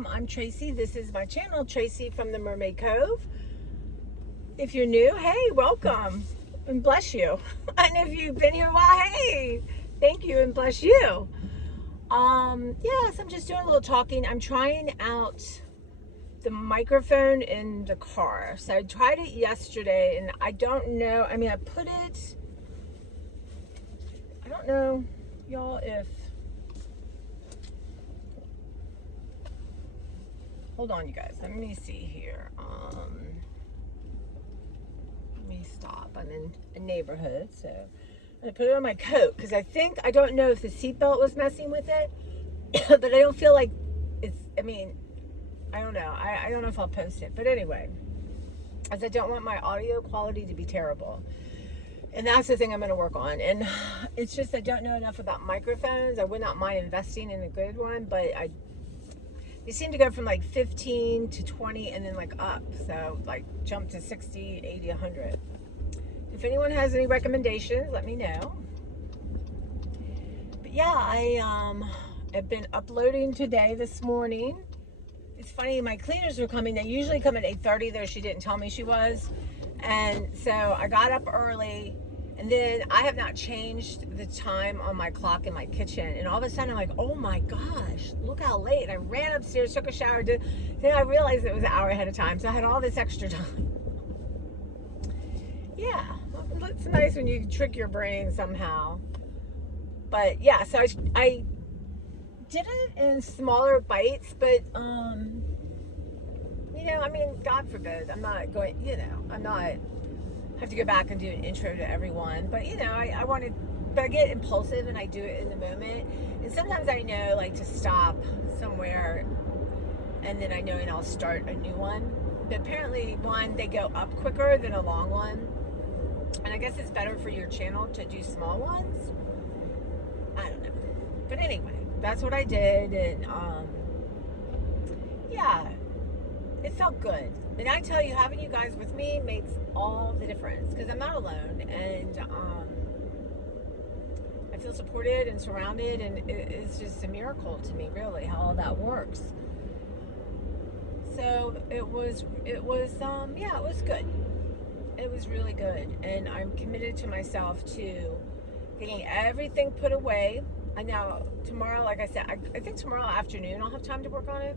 welcome. I'm Tracy. This is my channel, Tracy from the Mermaid Cove. If you're new, hey, welcome and bless you. And if you've been here a while, hey, thank you and bless you. Yes, I'm just doing a little talking. I'm trying out the microphone in the car. So I tried it yesterday and I don't know. I mean, I don't know, y'all, if, hold on, you guys. Let me see here. Let me stop. I'm in a neighborhood, so I'm gonna put it on my coat because I don't know if the seatbelt was messing with it, but I don't feel like it's. I mean, I don't know. I don't know if I'll post it, but anyway, as I don't want my audio quality to be terrible. And that's the thing I'm going to work on. And it's just I don't know enough about microphones. I would not mind investing in a good one, but they seem to go from like 15 to 20 and then like up. So like jump to 60, 80, 100. If anyone has any recommendations, let me know. But yeah, I've been uploading today, this morning. It's funny, my cleaners were coming. They usually come at 8:30, though she didn't tell me she was. And so I got up early, and then I have not changed the time on my clock in my kitchen. And all of a sudden I'm like, oh my gosh, look how late. And I ran upstairs, took a shower, then I realized it was an hour ahead of time. So I had all this extra time. Yeah, it's nice when you trick your brain somehow. But yeah, so I did it in smaller bites, but I mean, God forbid, I'm not going, I'm not have to go back and do an intro to everyone, but I wanted, but I get impulsive and I do it in the moment, and sometimes I know like to stop somewhere, and then I know and I'll start a new one. But apparently, they go up quicker than a long one, and I guess it's better for your channel to do small ones. I don't know, but anyway, that's what I did, and yeah, it felt good. And I tell you, having you guys with me makes all the difference because I'm not alone, and I feel supported and surrounded, and it's just a miracle to me, really, how all that works. So it was good. It was really good, and I'm committed to myself to getting everything put away. I know tomorrow, like I said, I think tomorrow afternoon I'll have time to work on it.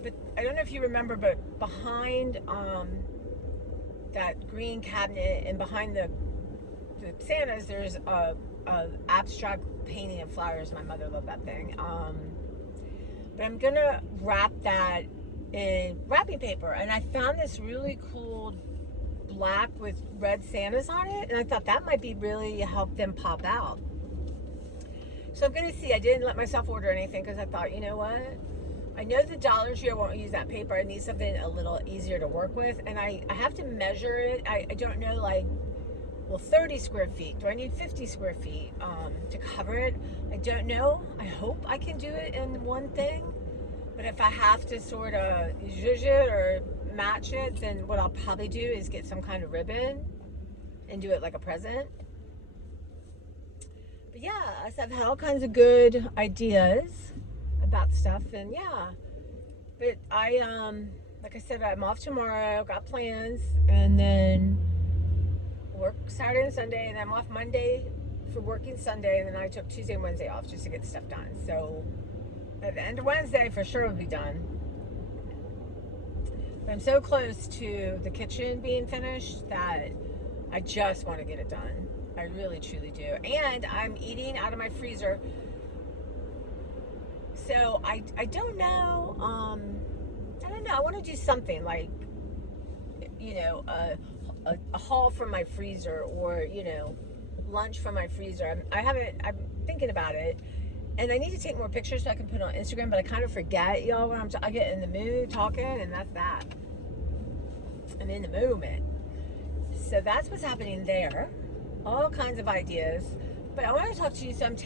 But I don't know if you remember, but behind that green cabinet and behind the Santas, there's a abstract painting of flowers. My mother loved that thing. But I'm gonna wrap that in wrapping paper, and I found this really cool black with red Santas on it, and I thought that might be really help them pop out. So I'm gonna see. I didn't let myself order anything because I thought, you know what? I know the Dollar Tree, I won't use that paper. I need something a little easier to work with. And I have to measure it. I don't know, like, well, 30 square feet. Do I need 50 square feet to cover it? I don't know. I hope I can do it in one thing. But if I have to sort of zhuzh it or match it, then what I'll probably do is get some kind of ribbon and do it like a present. But yeah, so I've had all kinds of good ideas about stuff, and yeah, but like I said, I'm off tomorrow, got plans, and then work Saturday and Sunday, and I'm off Monday for working Sunday, and then I took Tuesday and Wednesday off just to get stuff done. So at the end of Wednesday for sure it'll be done. But I'm so close to the kitchen being finished that I just want to get it done. I really truly do. And I'm eating out of my freezer. So I don't know. I don't know. I want to do something like, a haul from my freezer, or lunch from my freezer. I'm thinking about it, and I need to take more pictures so I can put it on Instagram. But I kind of forget, y'all, when I get in the mood talking, and that's that. I'm in the moment. So that's what's happening there. All kinds of ideas. But I want to talk to you. So I'm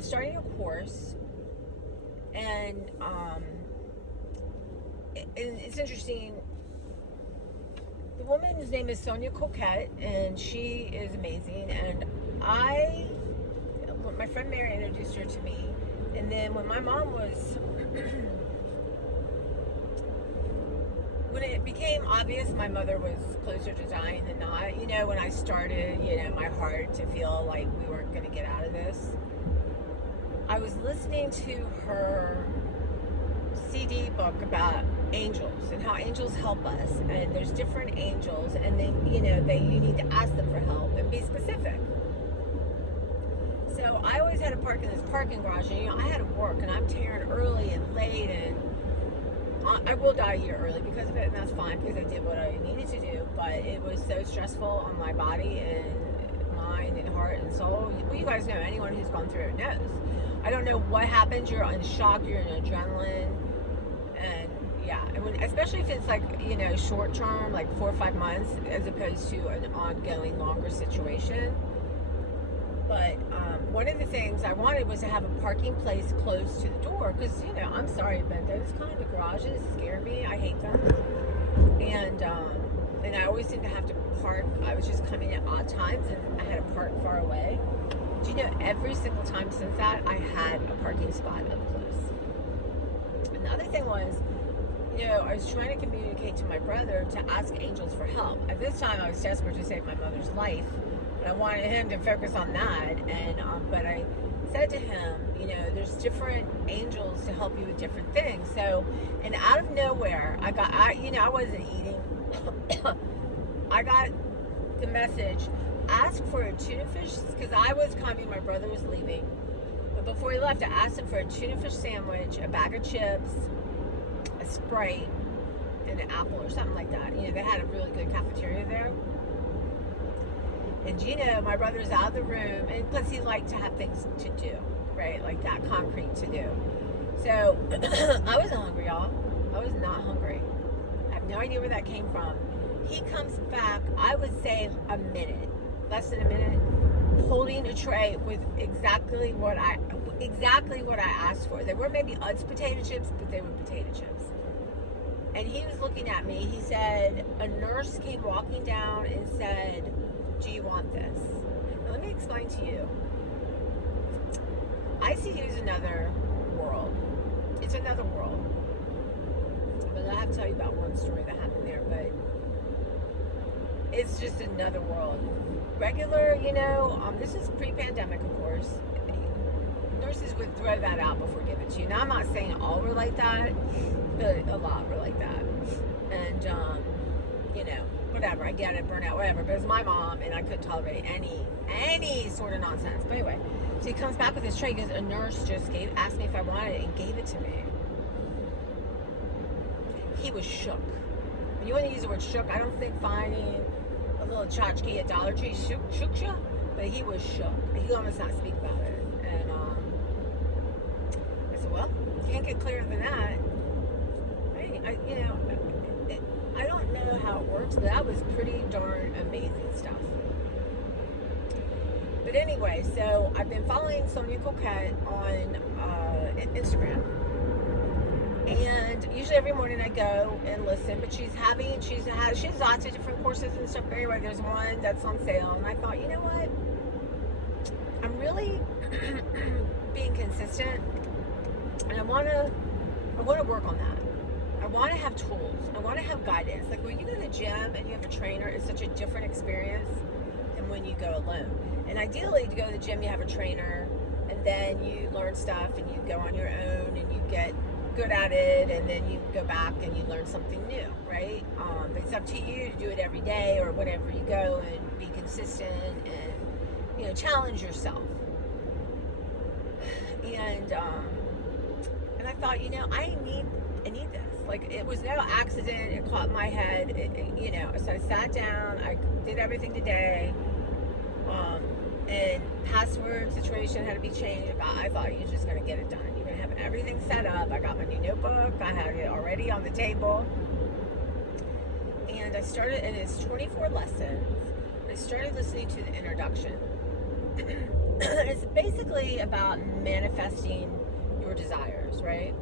starting a course. And it's interesting. The woman's name is Sonia Coquette, and she is amazing. And my friend Mary introduced her to me. And then when my mom was when it became obvious my mother was closer to dying than not, when I started, my heart to feel like we weren't going to get out of this, I was listening to her CD book about angels and how angels help us, and there's different angels, and then you need to ask them for help and be specific. So I always had to park in this parking garage, and I had to work, and I'm tearing early and late, and I will die a year early because of it, and that's fine because I did what I needed to do. But it was so stressful on my body and mind and heart and soul. Well, you guys know, anyone who's gone through it knows. I don't know what happens. You're in shock. You're in adrenaline, and yeah, especially if it's like short term, like 4 or 5 months, as opposed to an ongoing longer situation. But one of the things I wanted was to have a parking place close to the door because, I'm sorry, but those kind of garages scare me. I hate them. And I always seem to have to park. I was just coming at odd times and I had to park far away. Do you know, every single time since that, I had a parking spot up close. And the other thing was, I was trying to communicate to my brother to ask angels for help. At this time, I was desperate to save my mother's life. I wanted him to focus on that, and but I said to him, there's different angels to help you with different things. So, and out of nowhere, I wasn't eating. I got the message: ask for a tuna fish, because I was coming, my brother was leaving. But before he left, I asked him for a tuna fish sandwich, a bag of chips, a Sprite, and an apple or something like that. They had a really good cafeteria there. And my brother's out of the room, and plus he liked to have things to do, right? Like that, concrete to do. So I wasn't hungry, y'all. I was not hungry. I have no idea where that came from. He comes back, I would say a minute, less than a minute, holding a tray with exactly what I asked for. There were maybe Utz potato chips, but they were potato chips. And he was looking at me. He said, a nurse came walking down and said, do you want this? Now, let me explain to you. ICU is another world. It's another world. But I have to tell you about one story that happened there, but it's just another world. Regular, this is pre-pandemic, of course. Nurses would throw that out before giving it to you. Now, I'm not saying all were like that, but a lot were like that. And, whatever, I get it, burnout, whatever, but it was my mom, and I couldn't tolerate any sort of nonsense. But anyway, so he comes back with his tray, because a nurse just asked me if I wanted it, and gave it to me. He was shook. When you want to use the word shook, I don't think finding a little tchotchke at Dollar Tree shook you, but he was shook. He could almost not speak about it. And I said, well, can't get clearer than that. I don't know how it works, but that was pretty darn amazing stuff. But anyway, so I've been following Sonia Coquette on Instagram, and usually every morning I go and listen. But she has lots of different courses and stuff. But anyway, there's one that's on sale, and I thought, you know what? I'm really being consistent, and I want to work on that. I want to have tools. I want to have guidance. Like when you go to the gym and you have a trainer, it's such a different experience than when you go alone. And ideally, to go to the gym, you have a trainer, and then you learn stuff, and you go on your own, and you get good at it, and then you go back and you learn something new, right? But it's up to you to do it every day or whatever you go, and be consistent and challenge yourself. And I thought, I need this. Like, it was no accident. It caught my head. So I sat down. I did everything today. And password situation had to be changed. I thought you're just going to get it done. You're going to have everything set up. I got my new notebook. I had it already on the table. And I started, and it's 24 lessons. I started listening to the introduction. It's basically about manifesting your desires, right?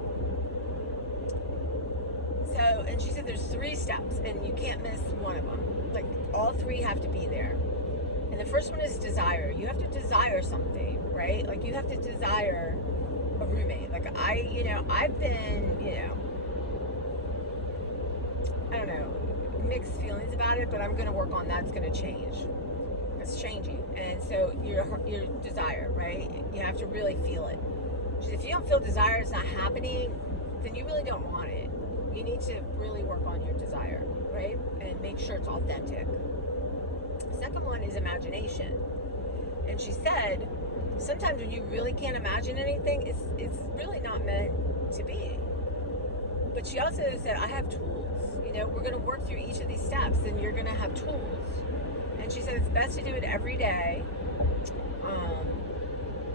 So, and she said there's 3 steps, and you can't miss one of them. Like, all 3 have to be there. And the first one is desire. You have to desire something, right? Like, you have to desire a roommate. Like I've been, I don't know, mixed feelings about it, but I'm gonna work on that. It's gonna change. It's changing. And so your desire, right? You have to really feel it. If you don't feel desire, it's not happening, then you really don't want it. You need to really work on your desire, right? And make sure it's authentic. The second one is imagination. And she said, sometimes when you really can't imagine anything, it's really not meant to be. But she also said, I have tools. We're going to work through each of these steps, and you're going to have tools. And she said it's best to do it every day.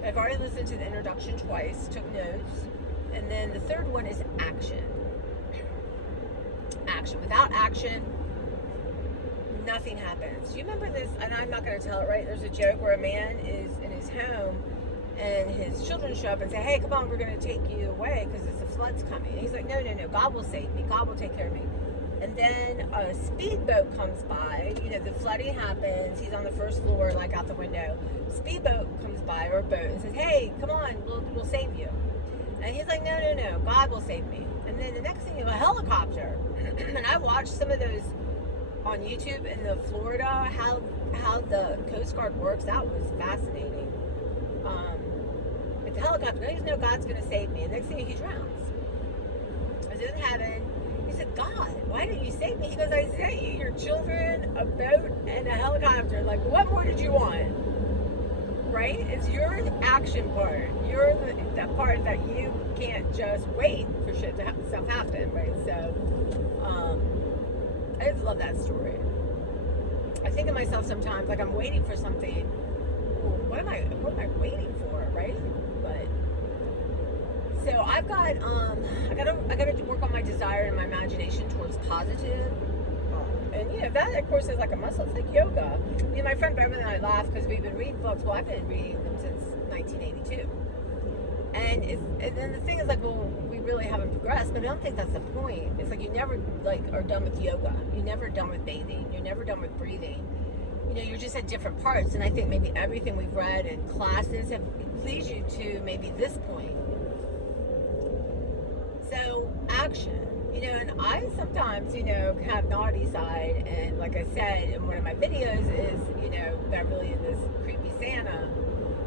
I've already listened to the introduction twice, took notes. And then the third one is action. Action. Without action, nothing happens. Do you remember this? And I'm not going to tell it right. There's a joke where a man is in his home and his children show up and say, hey, come on, we're going to take you away because the flood's coming. And he's like, no, God will save me. God will take care of me. And then a speedboat comes by. The flooding happens. He's on the first floor, like out the window. Speedboat comes by, or a boat, and says, hey, come on, we'll save you. And he's like, no, God will save me. And then the next thing, a helicopter. And I watched some of those on YouTube in the Florida, how the Coast Guard works. That was fascinating. But the helicopter, he doesn't know God's going to save me. And next thing he drowns. I was in heaven. He said, God, why didn't you save me? He goes, I sent you your children, a boat, and a helicopter. Like, what more did you want? Right? It's your action part. You're the part that you can't just wait for shit to stuff happen, right? So, I just love that story. I think of myself sometimes like I'm waiting for something. Well, what am I waiting for, right? But so I've got I gotta work on my desire and my imagination towards positive. And that of course is like a muscle. It's like yoga. My friend Beverly and I laugh because we've been reading books. Well, I've been reading them since 1982. And then the thing is like, well, we really haven't progressed, but I don't think that's the point. It's like you never are done with yoga. You're never done with bathing. You're never done with breathing. You're just at different parts. And I think maybe everything we've read in classes leads you to maybe this point. So action. And I sometimes, have naughty side, and like I said in one of my videos is, Beverly and this creepy Santa,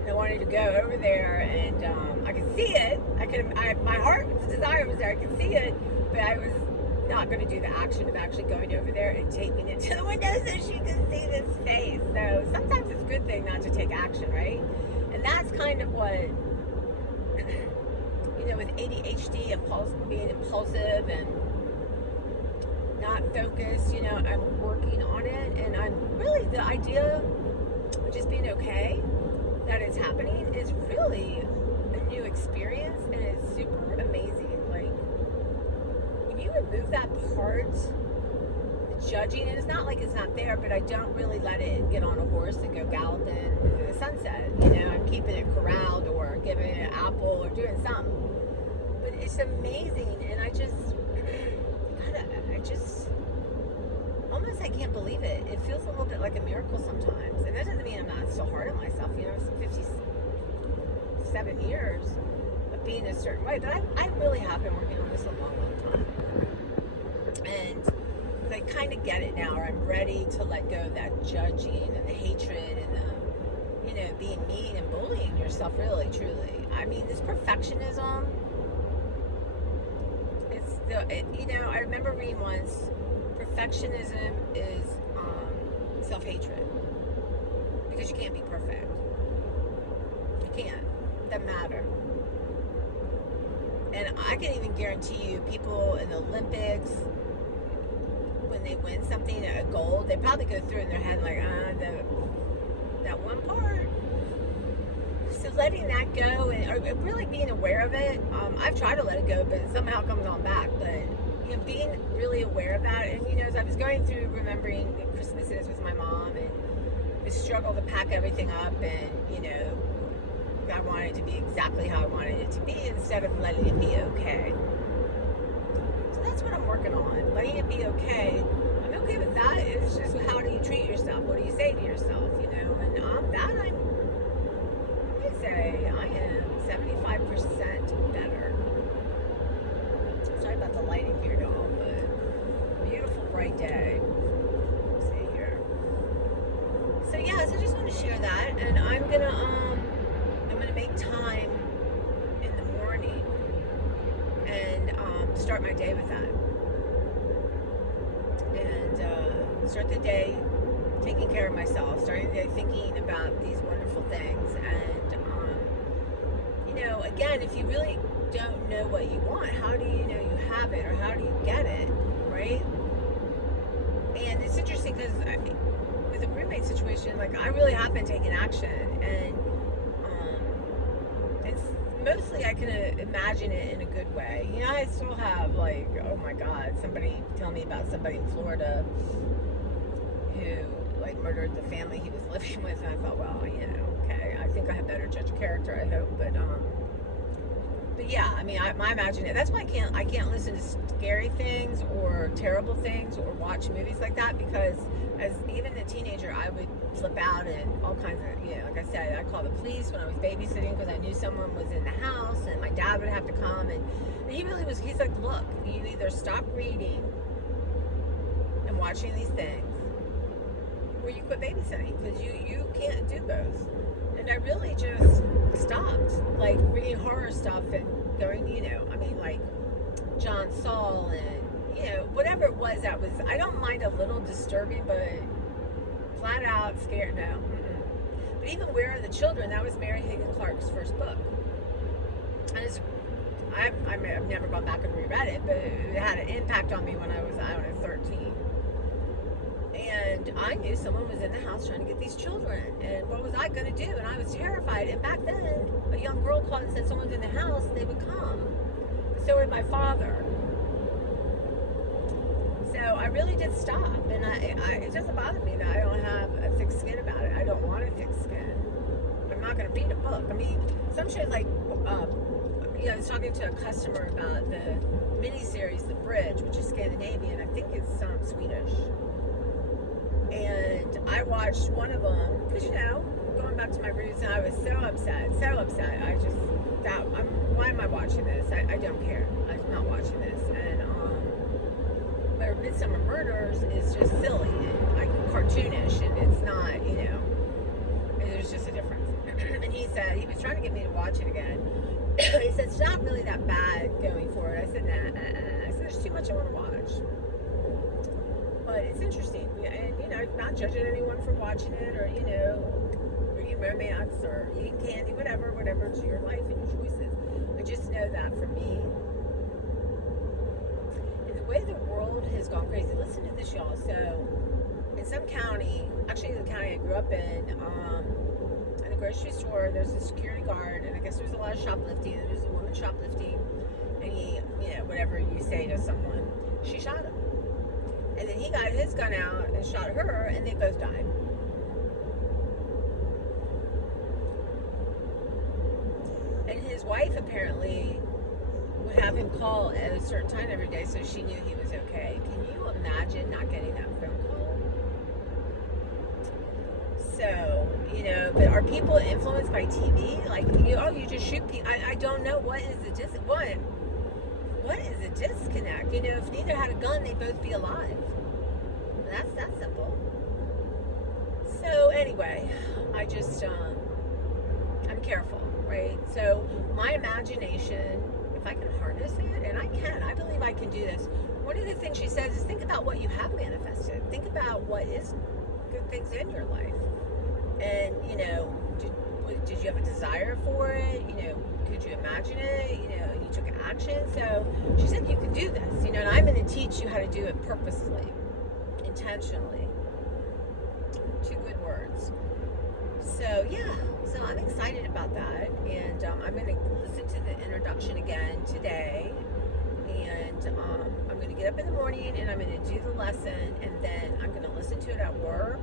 and I wanted to go over there, and I could see it. My heart's desire was there. I could see it, but I was not going to do the action of actually going over there and taping it to the window so she could see this face. So sometimes it's a good thing not to take action, right? And that's kind of what, with ADHD, being impulsive and not focused, I'm working on it, and I'm really, the idea of just being okay that it's happening is really a new experience, and it's super amazing. Like, when you remove that part, the judging, and it's not like it's not there, but I don't really let it get on a horse and go galloping into the sunset. I'm keeping it corralled or giving it an apple or doing something. But it's amazing, and I almost I can't believe it. It feels a little bit like a miracle sometimes. And that doesn't mean I'm not still hard on myself. It's 57 years of being a certain way. But I really have been working on this a long, long time. And I kind of get it now, or I'm ready to let go of that judging and the hatred and the, being mean and bullying yourself, really, truly. I mean, this perfectionism, I remember reading once, perfectionism is self-hatred, because you can't be perfect. You can't. It doesn't matter. And I can even guarantee you, people in the Olympics, when they win something, a gold, they probably go through in their head like, that one part. So letting that go, and really being aware of it. I've tried to let it go, but it somehow comes on back. But being really aware of that, and as I was going through remembering the Christmases with my mom, and the struggle to pack everything up, and I wanted it to be exactly how I wanted it to be instead of letting it be okay. So that's what I'm working on, letting it be okay. I'm okay with that. It's just, how do you treat yourself? What do you say to yourself? And I say I am 75% better. Sorry about the lighting here, y'all, but beautiful bright day. Let's see here. So yeah, so I just want to share that, and I'm gonna make time in the morning and start my day with that, and start the day taking care of myself, starting the day thinking about these wonderful things, and again, if you really don't know what you want, how do you know you have it, or how do you get it, right? And it's interesting because with the roommate situation, like, I really have been taking action, and it's mostly I can imagine it in a good way. I still have, like, oh my God, somebody tell me about somebody in Florida who, like, murdered the family he was living with, and I thought, well, okay, I think I have better judge of character, I hope, but yeah, I mean, I imagine it. That's why I can't listen to scary things or terrible things or watch movies like that, because as even a teenager, I would flip out and all kinds of, like I said, I called the police when I was babysitting because I knew someone was in the house, and my dad would have to come, and he really was, he's like, look, you either stop reading and watching these things, or you quit babysitting, because you can't do both. And I really just stopped, like, reading horror stuff and going, I mean, like John Saul and, whatever it was that was, I don't mind a little disturbing, but flat out scared, no. Mm-mm. But even Where Are the Children, that was Mary Higgins Clark's first book. And I've never gone back and reread it, but it had an impact on me when I was, I don't know, 13. And I knew someone was in the house trying to get these children, and what was I going to do? And I was terrified. And back then, a young girl called and said someone's in the house, they would come. So did my father. So I really did stop, and it doesn't bother me that I don't have a thick skin about it. I don't want a thick skin. I'm not going to read a book. I mean, some shit like, I was talking to a customer about the miniseries The Bridge, which is Scandinavian. I think it's Swedish. And I watched one of them because, going back to my roots, and I was so upset. Why am I watching this? I don't care. I'm not watching this. And where Midsummer Murders is just silly and like cartoonish, and it's not, there's just a difference. And he said he was trying to get me to watch it again. He said it's not really that bad going forward. I said nah. I said there's too much I want to watch. But it's interesting, and I'm not judging anyone for watching it, or reading romance or eating candy, whatever's your life and your choices. I just know that for me, and the way the world has gone crazy. Listen to this, y'all. So, in some county, actually the county I grew up in the grocery store, there's a security guard, and I guess there's a lot of shoplifting. And there's a woman shoplifting, and he, whatever you say to someone, she shot him. And then he got his gun out and shot her, and they both died. And his wife apparently would have him call at a certain time every day so she knew he was okay. Can you imagine not getting that phone call? So, but are people influenced by TV? Like, you just shoot people. I don't know. What is the disconnect? If neither had a gun, they'd both be alive. That's that simple. So anyway, I just, I'm careful, right? So my imagination, if I can harness it, and I believe I can do this. One of the things she says is think about what you have manifested. Think about what is good things in your life. And, did you have a desire for it? Could you imagine it? And you took action. So she said you can do this, and I'm going to teach you how to do it purposely, intentionally. 2 good words. So yeah, so I'm excited about that, and I'm going to listen to the introduction again today, and I'm going to get up in the morning and I'm going to do the lesson, and then I'm going to listen to it at work,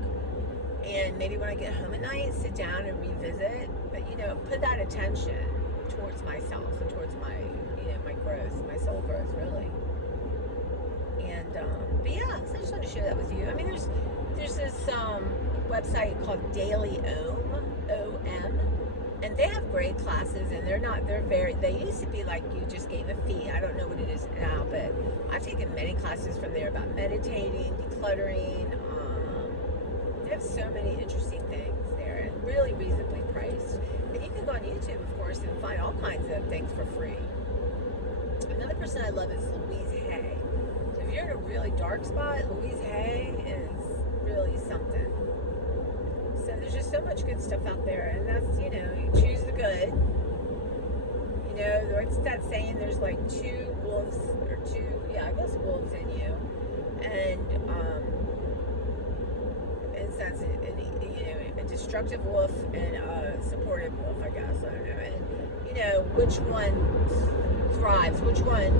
and maybe when I get home at night, sit down and revisit, but put that attention towards myself and towards my my growth, my soul growth, really. And but yeah, so I just want to share that with you. I mean, there's this website called Daily OM, And they have great classes, and they used to be like you just gave a fee. I don't know what it is now, but I've taken many classes from there about meditating, decluttering. They have so many interesting things there, and really reasonably priced. And you can go on YouTube, of course, and find all kinds of things for free. Another person I love is Louise Hay. So if you're in a really dark spot, Louise Hay is really something. So there's just so much good stuff out there, and that's, you choose the good. What's that saying? There's like two wolves, or two, yeah, I guess wolves in you, and it's that's a destructive wolf and a supportive wolf, I guess. I don't know, and which one thrives? Which one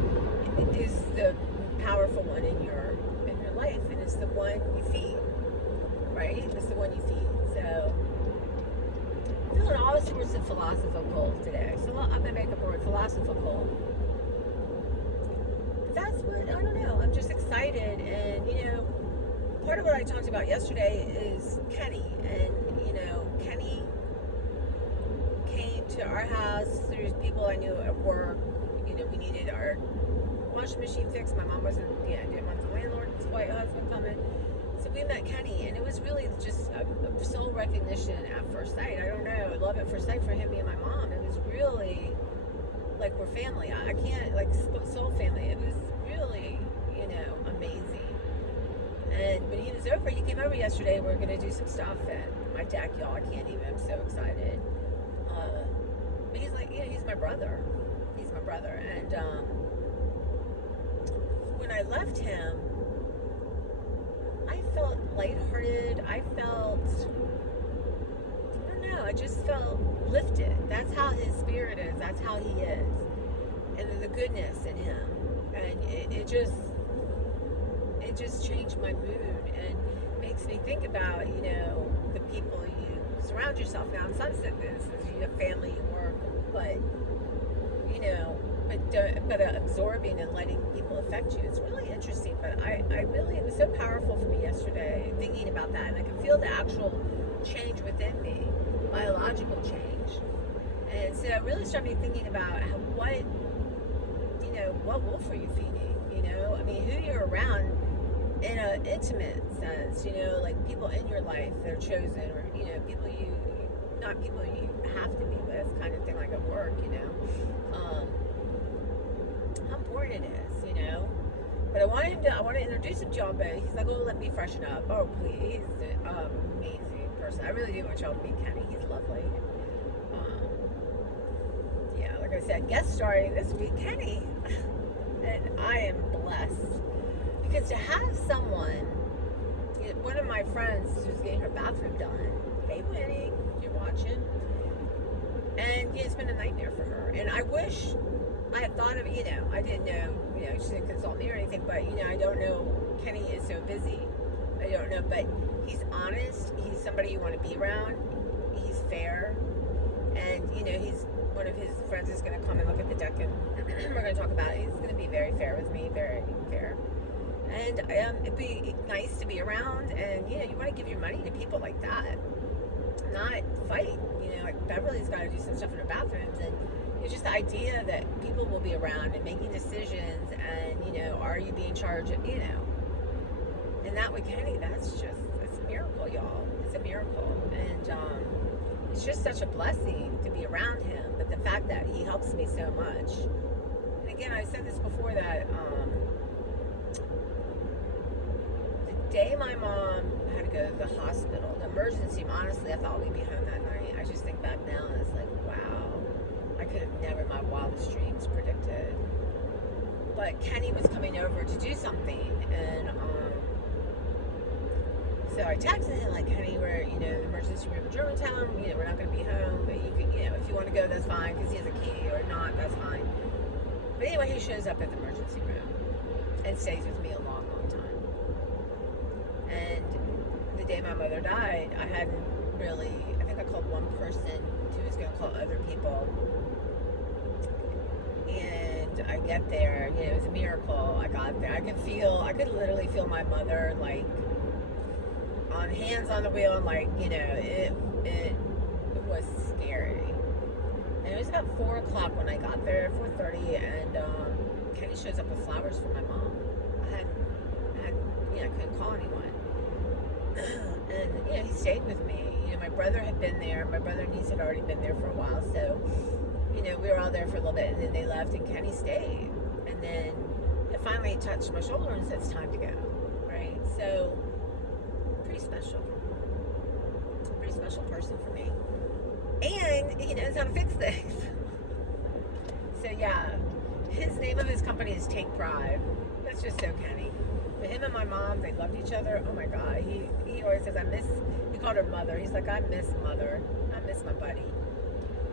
is the powerful one in your life? And it's the one you feed, right? It's the one you feed. So, feeling all sorts of philosophical today. So I'm gonna make up a word, philosophical. But that's what, I don't know. I'm just excited, and part of what I talked about yesterday is Kenny, and Kenny came to our house through people I knew at work. We needed our washing machine fixed. My mom didn't want the landlord's white husband coming. So we met Kenny, and it was really just a soul recognition at first sight. I don't know, love at first sight for him, me and my mom. It was really like we're family. I can't, like, soul family. It was really, amazing. And when he was over, he came over yesterday. We're going to do some stuff at my deck, y'all. I can't even, I'm so excited. But he's like, he's my brother. He's my brother. And when I left him, I felt lighthearted. I don't know, I just felt lifted. That's how his spirit is. That's how he is. And the goodness in him. And it just changed my mood, and makes me think about, the people you surround yourself. Now, in some senses, you have family, you work, but, but absorbing and letting people affect you. It's really interesting, but it was so powerful for me yesterday, thinking about that, and I could feel the actual change within me, biological change. And so it really started me thinking about what wolf are you feeding? Who you're around in an intimate sense, like people in your life that are chosen, or, people not people you have to be with, kind of thing, like at work, how important it is, But I want to introduce him to y'all, but he's like, oh, let me freshen up. Oh, please. He's an amazing person. I really do want y'all to meet Kenny. He's lovely. Yeah, like I said, guest starring this week, Kenny. And I am blessed. Because to have someone, one of my friends who's getting her bathroom done, hey Winnie, if you're watching, and it's been a nightmare for her. And I wish I had thought of, I didn't know, she didn't consult me or anything, but, I don't know, Kenny is so busy. I don't know, but he's honest. He's somebody you want to be around. He's fair. And, he's, one of his friends is going to come and look at the deck, and we're going to talk about it. He's going to be very fair with me, very fair. And it'd be nice to be around, and, you want to give your money to people like that, not fight. Like Beverly's got to do some stuff in her bathrooms, and it's just the idea that people will be around and making decisions, and, are you being charged, and that with Kenny, it's a miracle, y'all. It's a miracle. And it's just such a blessing to be around him, but the fact that he helps me so much. And again, I said this before, that the day my mom had to go to the hospital, the emergency room, honestly, I thought we'd be home that night. I just think back now, and it's like, wow, I could have never in my wildest dreams predicted. But Kenny was coming over to do something, and so I texted him, like, Kenny, we're, the emergency room in Germantown, we're not going to be home, but you could, if you want to go, that's fine, because he has a key, or not, that's fine. But anyway, he shows up at the emergency room and stays with me a long, long time. And the day my mother died, I hadn't really, I think I called one person who was going to call other people. And I get there, it was a miracle. I got there. I could literally feel my mother, like, on hands on the wheel, and, like, it was scary. And it was about 4 o'clock when I got there, 4:30, and Kenny shows up with flowers for my mom. I couldn't call anyone. And, he stayed with me. My brother had been there. My brother and niece had already been there for a while, so, we were all there for a little bit, and then they left, and Kenny stayed. And then it finally touched my shoulder and said, it's time to go, right? So, pretty special. Pretty special person for me. And he knows how to fix things. So, yeah, his name of his company is Take Pride. That's just so Kenny. But him and my mom, they loved each other. Oh my God. He always says, he called her mother. He's like, I miss mother. I miss my buddy.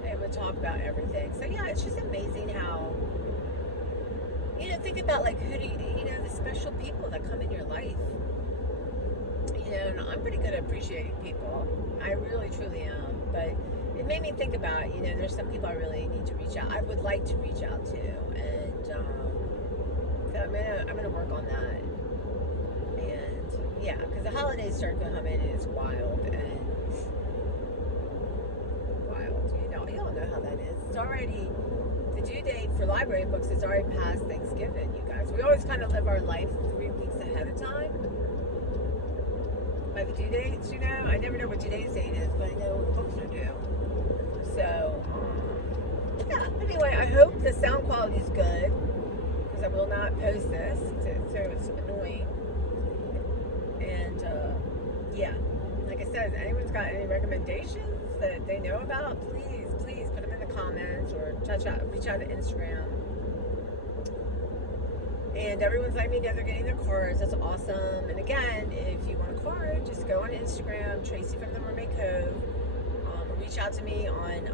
They would talk about everything. So yeah, it's just amazing how, think about like who do the special people that come in your life. And I'm pretty good at appreciating people. I really, truly am. But it made me think about, there's some people I really need to reach out. I would like to reach out to. And so I'm gonna work on that. Yeah, because the holidays start to come in and it's wild and wild. Y'all know how that is. It's already the due date for library books is already past Thanksgiving, you guys. We always kind of live our life 3 weeks ahead of time by the due dates. I never know what today's date is, but I know books are due. So, yeah. Anyway, I hope the sound quality is good because I will not post this, so it's annoying. And yeah, like I said, if anyone's got any recommendations that they know about, please put them in the comments or reach out to Instagram. And everyone's letting me know they're getting their cards. That's awesome. And again, if you want a card, just go on Instagram, Tracy from the Mermaid Cove. Reach out to me on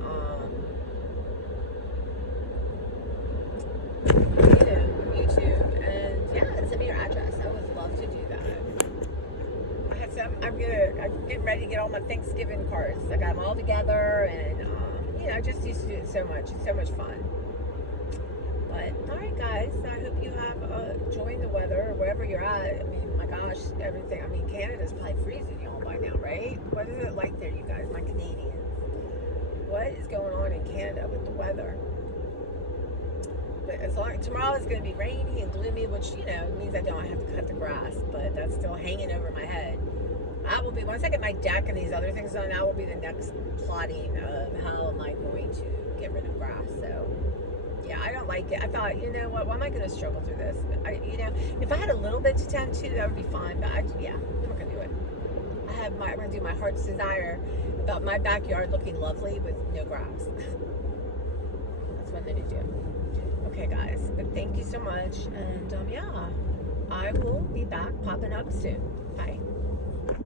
YouTube, and yeah, send me your address. I would love to do that. I'm getting ready to get all my Thanksgiving cards. I got them all together, and I just used to do it so much. It's so much fun. But all right, guys. I hope you have enjoying the weather wherever you're at. I mean, my gosh, everything. I mean, Canada's probably freezing y'all by now, right? What is it like there, you guys? My Canadians. What is going on in Canada with the weather? But tomorrow is going to be rainy and gloomy, which means I don't have to cut the grass, but that's still hanging over my head. That will be, once I get my deck and these other things done, that will be the next plotting of how am I going to get rid of grass. So yeah, I don't like it. I thought, why am I going to struggle through this? If I had a little bit to tend to, that would be fine. But I'm not going to do it. I'm going to do my heart's desire about my backyard looking lovely with no grass. That's what I'm going to do. Okay, guys. But thank you so much. And yeah, I will be back popping up soon. Bye.